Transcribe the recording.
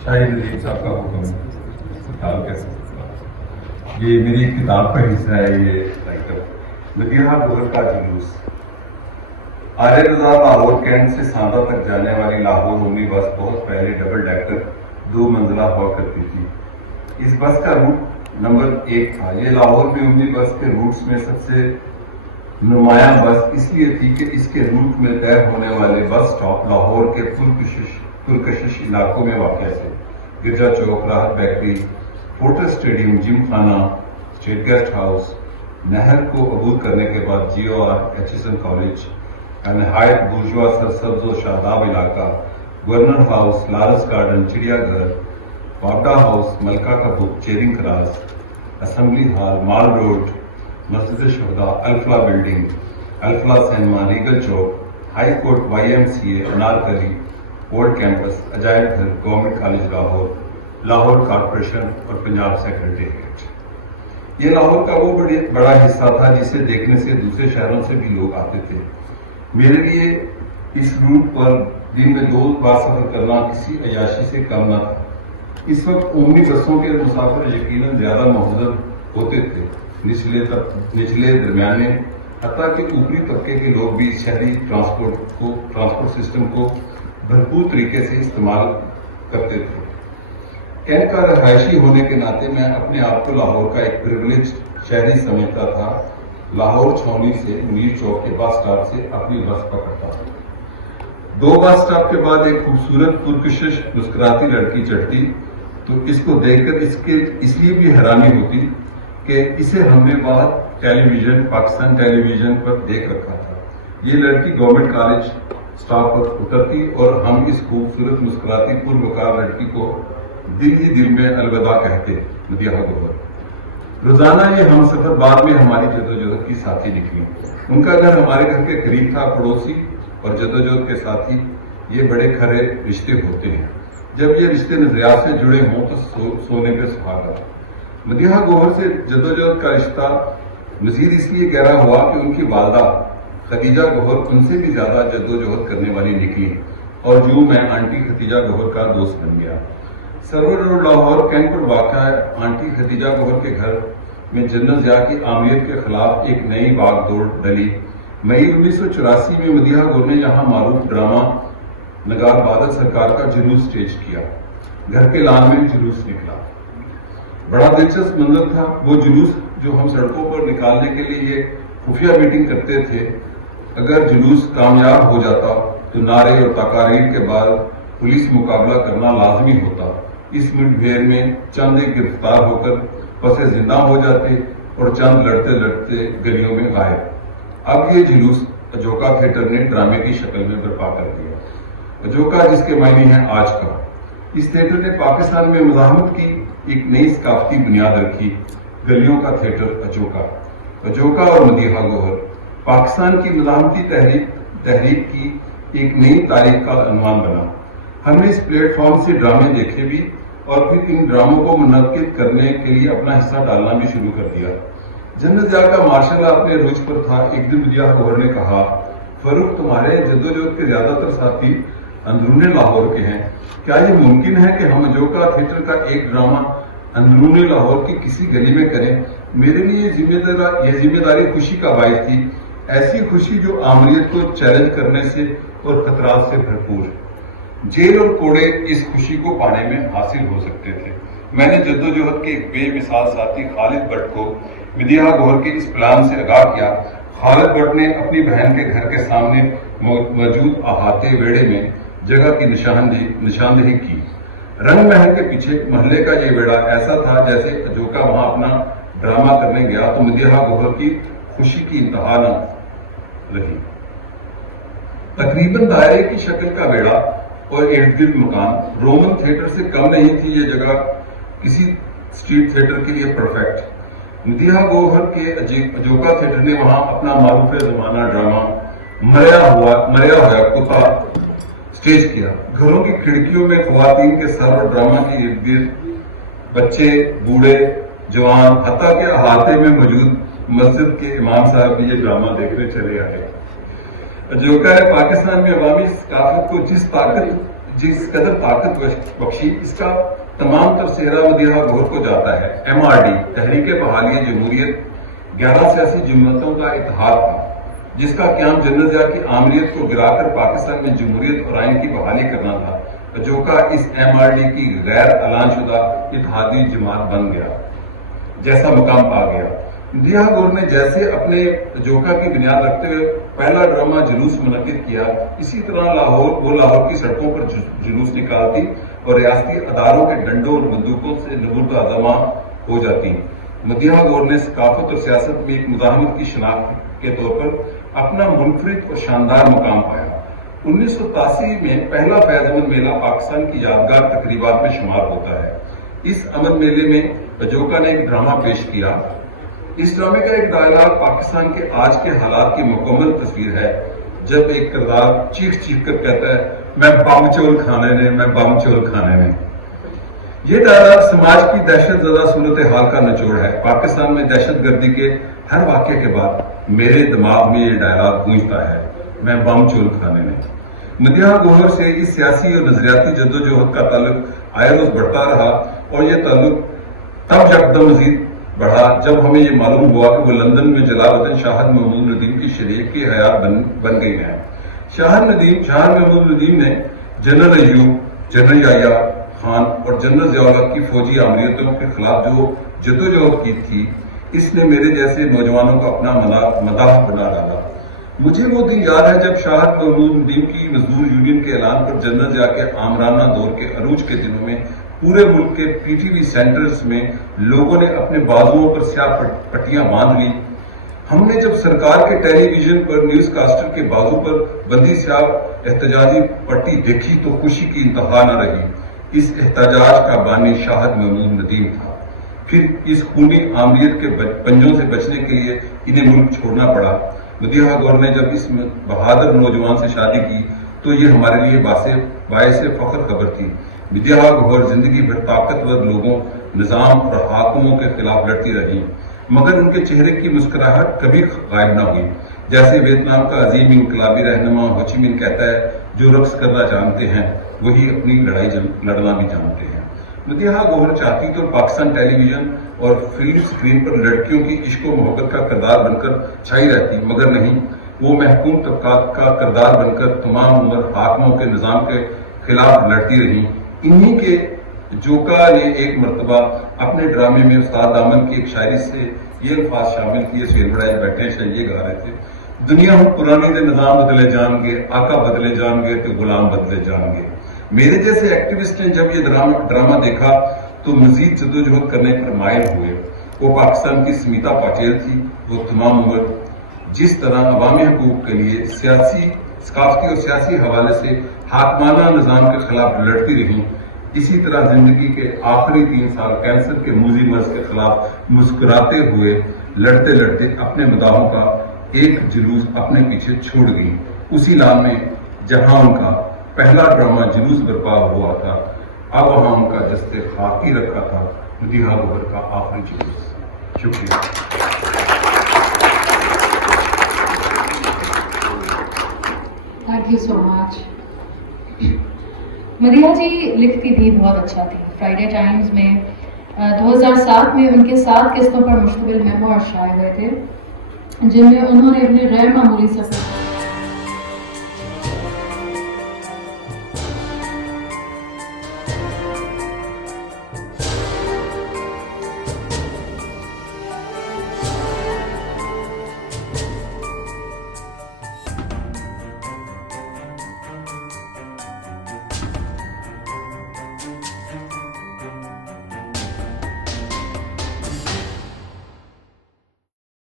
शाहिद अजीब साहब का हुक्म किताब कह सकता हूँ। ये मेरी एक किताब का हिस्सा है। ये राइटर मदीहा गोहर का जुलूस। आर्य रजा लाहौर कैंट से सांदा तक जाने वाली लाहौर ओमनी बस बहुत पहले डबल डेकर 2 मंजिला हुआ करती थी। इस बस का रूट नंबर 1 था। ये लाहौर में ओमनी बस के रूट्स में सबसे नुमायां बस इसलिए थी कि इसके रूट में तय होने वाले बस स्टॉप लाहौर के पुरकशिश इलाकों में वाक़ थे। गिरजा चौक, राहत बेकरी, पोर्टर स्टेडियम, जिम खाना, स्टेट गेस्ट हाउस, नहर को अबूर करने के बाद GOR एचएसएन कॉलेज, नहायत बुर्जुआ सरसब्ज और शादाब इलाका, गवर्नर हाउस, लारस गार्डन, चिड़ियाघर, वापडा हाउस, मलका का बुक, Charing Cross, assembly hall, Mall Road, मस्जिद शहदा, Alfalah building, Alfalah cinema, Regal Chowk, high court, YMCA, Anarkali, old campus, अजायब घर, government college Lahore, Lahore corporation और पंजाब सेक्रेटेरिएट। ये लाहौर का वो बड़ा हिस्सा था जिसे देखने से दूसरे शहरों से भी लोग आते थे। मेरे लिए इस रूट पर दिन में 2 बार सफर करना किसी अयाशी से कम न था। इस वक्त ओमनी बसों के मुसाफिर यकीनन ज्यादा महजूद होते थे। निचले दरमियाने हत्ता कि ऊपरी तबके के लोग भी शहरी ट्रांसपोर्ट सिस्टम को भरपूर तरीके से इस्तेमाल करते थे। कैंट का रहायशी होने के नाते मैं अपने आप को लाहौर का एक प्रिविलेज शहरी समझता था। लाहौर छावनी से मुनीर चौक के बस स्टॉप से अपनी बस पकड़ता था। 2 बस स्टॉप के बाद एक खूबसूरत पुरकशिश मुस्कुराती लड़की चढ़ती तो इसको देखकर इसलिए भी हैरानी होती कि इसे हमने पाकिस्तान टेलीविजन पर देख रखा था। ये लड़की गवर्नमेंट कॉलेज स्टॉप पर उतरती और हम इस खूबसूरत मुस्कुराती पुरवकार लड़की को दिल ही दिल में अलविदा कहते मदीहा गोहर। रोजाना ये हम सफर बाद में हमारी जदोजहद की साथी निकली। उनका घर हमारे घर के करीब था। पड़ोसी और जदोजहद के साथी ये बड़े खरे रिश्ते होते हैं। जब ये रिश्ते नजरियात से जुड़े हों तो सोने पे सुहागा। मदीहा गोहर से जदोजहद का रिश्ता मजीद इसलिए गहरा हुआ कि उनकी वालदा खदीजा गोहर उनसे भी ज्यादा जद्दोजहद करने वाली निकली और यूं मैं आंटी खदीजा गोहर का दोस्त बन गया। सरवर रोड लाहौर कैंट पर वाक़ा आंटी खदीजा गोहर के घर में जन्नत ज़िया की आमियत के खिलाफ एक नई बागडोर डली। मई 1984 में मदीहा गोहर ने यहाँ मारूफ ड्रामा नगार बादल सरकार का जुलूस स्टेज किया। घर के लान में जुलूस निकला। बड़ा दिलचस्प मंजर था। वो जुलूस जो हम सड़कों पर निकालने के लिए खुफिया मीटिंग करते थे, अगर जुलूस कामयाब हो जाता तो नारे और तकारीर के बाद पुलिस मुकाबला करना लाजमी होता। इस मुठभेड़ में चंद गिरफ्तार होकर पसे जिंदा हो जाते और चंद लड़ते लड़ते गलियों में गायब। अब ये जुलूस अजोका थिएटर ने ड्रामे की शक्ल में बर्पा कर दिया। अजोका जिसके मायने हैं आज का। इस थिएटर ने पाकिस्तान में मज़ाहमत की एक नई सकाफती बुनियाद रखी। गलियों का थिएटर अजोका और मदीहा गोहर पाकिस्तान की मज़ाहमती तहरीक की एक नई तारीख का अनुमान बना। हमने इस प्लेटफॉर्म से ड्रामे देखे भी और फिर इन ड्रामों को मुनक्किद करने के लिए अपना हिस्सा डालना भी शुरू कर दिया। जन्नत ज़िया का मार्शल अपने रुझ पर था। एक दिन मदीहा गोहर ने कहा, फरूख तुम्हारे जद्दोजहद के ज्यादातर साथी अंदरूनी लाहौर के हैं। क्या ये मुमकिन है कि हम अजोका थिएटर का एक ड्रामा अंदरूनी लाहौर की किसी गली में करें? मेरे लिए ये जिम्मेदारी खुशी का बायस थी। ऐसी खुशी जो आमरीत को चैलेंज करने से और खतरात से भरपूर। जेल और कोड़े इस खुशी को पाने में हासिल हो सकते थे। मैंने जद्दोजहद के एक बेमिसाल साथी खालिद भट्ट को मदीहा गोहर के इस प्लान से आगाह किया। खालिद भट्ट ने अपनी बहन के घर के सामने मौजूद अहाते वेड़े में जगह की निशानदेही की। रंग महल के पीछे महल्ले का ये वेड़ा ऐसा था जैसे अजोका वहां अपना ड्रामा करने गया तो मदीहा गोहर की खुशी की इंतहा न रही। تقریباً دائرے کی شکل کا بیڑا اور ارد گرد مکان رومن تھیٹر سے کم نہیں تھی. یہ جگہ کسی اسٹریٹ تھیٹر کے لیے پرفیکٹ. مدیحہ گوہر کے اجوکا تھیٹر نے وہاں اپنا معروف زمانہ ڈرامہ مریا ہوا کتا اسٹیج کیا. گھروں کی کھڑکیوں میں خواتین کے سر اور ڈرامہ کے ارد گرد بچے، بوڑھے، جوان، حتیٰ کہ احاطے میں موجود مسجد کے امام صاحب بھی یہ ڈرامہ دیکھنے چلے آئے. اجوکا نے پاکستان میں عوامی ثقافت کو جس قدر طاقت بخشی، اس کا تمام تر سہرا مدیحہ گوہر کو جاتا ہے. MRD تحریک بحالی جمہوریت 11 سیاسی جماعتوں کا اتحاد تھا جس کا قیام جنرل ضیاء کی آمریت کو گرا کر پاکستان میں جمہوریت اور آئین کی بحالی کرنا تھا. اجوکا اس MRD کی غیر اعلان شدہ اتحادی جماعت بن گیا، جیسا مقام پا گیا. مدیحہ گوہر نے جیسے اپنے اجوکا کی بنیاد رکھتے ہوئے پہلا ڈرامہ جلوس منعقد کیا، اسی طرح لاہور کی سڑکوں پر جلوس نکالتی اور ریاستی اداروں کے ڈنڈوں اور بندوقوں سے نبردآزماں ہو جاتی. مدیحہ گوہر نے ثقافت اور سیاست میں ایک مزاحمت کی شناخت کے طور پر اپنا منفرد اور شاندار مقام پایا. 1987 میں پہلا فیض امن میلہ پاکستان کی یادگار تقریبات میں شمار ہوتا ہے. اس امن میلے میں اجوکا نے ایک ڈرامہ پیش کیا. اس ڈرامے کا ایک ڈائلاگ پاکستان کے آج کے حالات کی مکمل تصویر ہے، جب ایک کردار چیخ کر کہتا ہے، میں بم چول کھانے نے. یہ ڈائلاگ سماج کی دہشت زدہ صورتحال کا نچوڑ ہے. پاکستان میں دہشت گردی کے ہر واقعے کے بعد میرے دماغ میں یہ ڈائلاگ گونجتا ہے، میں بم چول کھانے نے. مدیحہ گوہر سے اس سیاسی اور نظریاتی جدوجہد کا تعلق آئے روز بڑھتا رہا، اور یہ تعلق تب یکدم مزید بڑھا جب ہمیں یہ معلوم ہوا کہ وہ لندن میں جلا وطن شاہد محمود ندیم کی شریک کی حیات بن گئی ہیں. شاہد محمود ندیم نے جنرل ایوب، جنرل یحییٰ خان اور جنرل ضیاء الحق کی فوجی آمریتوں کے خلاف جو جدوجہد کی تھی، اس نے میرے جیسے نوجوانوں کو اپنا مداح بنا ڈالا. مجھے وہ دن یاد ہے جب شاہد محمود ندیم کی مزدور یونین کے اعلان پر جنرل ضیاء کے آمرانہ دور کے عروج کے دنوں میں پورے ملک کے PTV سینٹرز میں لوگوں نے اپنے بازوؤں پر سیاہ پٹیاں باندھ لی. ہم نے جب سرکار کے ٹیلی ویژن پر نیوز کاسٹر کے بازو پر بندی سیاہ احتجاجی پٹی دیکھی تو خوشی کی انتہا نہ رہی. اس احتجاج کا بانی شاہد محمود ندیم تھا. پھر اس خونی آمریت کے پنجوں سے بچنے کے لیے انہیں ملک چھوڑنا پڑا. مدیحہ گوہر نے جب اس بہادر نوجوان سے شادی کی تو یہ ہمارے لیے باعث فخر خبر تھی. مدیحہ گوہر زندگی بھر طاقتور لوگوں، نظام اور حاکموں کے خلاف لڑتی رہی، مگر ان کے چہرے کی مسکراہٹ کبھی غائب نہ ہوئی. جیسے ویتنام کا عظیم انقلابی رہنما ہو چی مین کہتا ہے، جو رقص کرنا جانتے ہیں وہی اپنی لڑائی لڑنا بھی جانتے ہیں. مدیحہ گوہر چاہتی تو پاکستان ٹیلی ویژن اور فلم اسکرین پر لڑکیوں کی عشق و محبت کا کردار بن کر چھائی رہتی، مگر نہیں، وہ محکوم طبقات کا کردار بن کر تمام عمر حاکموں کے نظام کے خلاف لڑتی رہی. انہی کے اجوکا نے ایک مرتبہ اپنے ڈرامے میں استاد دامن کی ایک شاعری سے یہ الفاظ شامل کیے. سہیل بڑائے بیٹھے ہیں، یہ گا رہے تھے، دنیا ہوں پرانی دے نظام بدلے جان گے، آقا بدلے جان گے تو غلام بدلے جان گے. میرے جیسے ایکٹیوسٹ نے جب یہ ڈرامہ دیکھا تو مزید جدوجہد کرنے پر مائل ہوئے. وہ پاکستان کی سمیتا پاٹیل تھی. وہ تمام عمر جس طرح عوامی حقوق کے لیے ثقافتی اور سیاسی حوالے سے حاکمانہ نظام کے خلاف لڑتی رہی، اسی طرح زندگی کے آخری 3 سال کینسر کے موذی مرض کے خلاف مسکراتے ہوئے لڑتے اپنے مداحوں کا ایک جلوس اپنے پیچھے چھوڑ گئی. اسی لان میں جہاں ان کا پہلا ڈرامہ جلوس برپا ہوا تھا، اب وہاں ان کا دستے خاکی رکھا تھا مدیحہ گوہر کا آخری جلوس. شکریہ. تھینک یو سو مچ. مدیحہ جی لکھتی تھی، بہت اچھا تھی. فرائیڈے ٹائمز میں 2007 میں ان کے 7 قسطوں پر مشتمل میموار شائع ہوئے تھے، جن میں انہوں نے اپنے غیر معمولی سفر